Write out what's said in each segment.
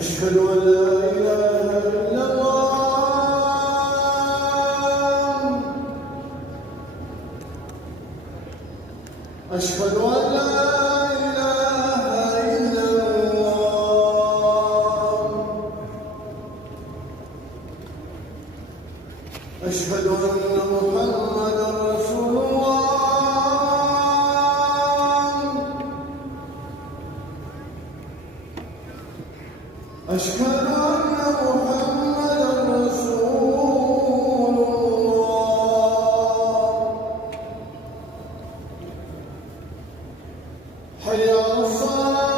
أشهد أن لا إله إلا الله. أشهد أن لا إله إلا الله. أشهد أن محمدًا رسول الله. أشهد أن محمدًا رسول الله. حي على الصلاة.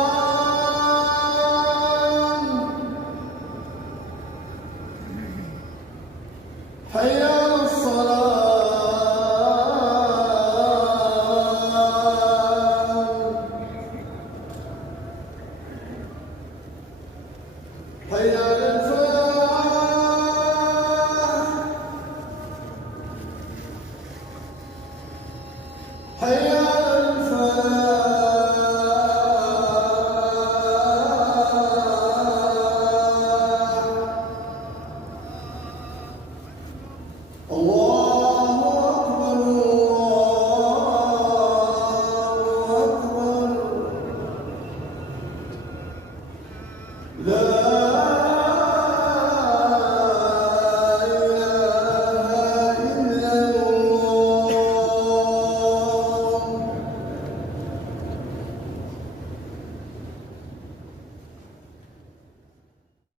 حي على الصلاة. حي على الفلاح. حي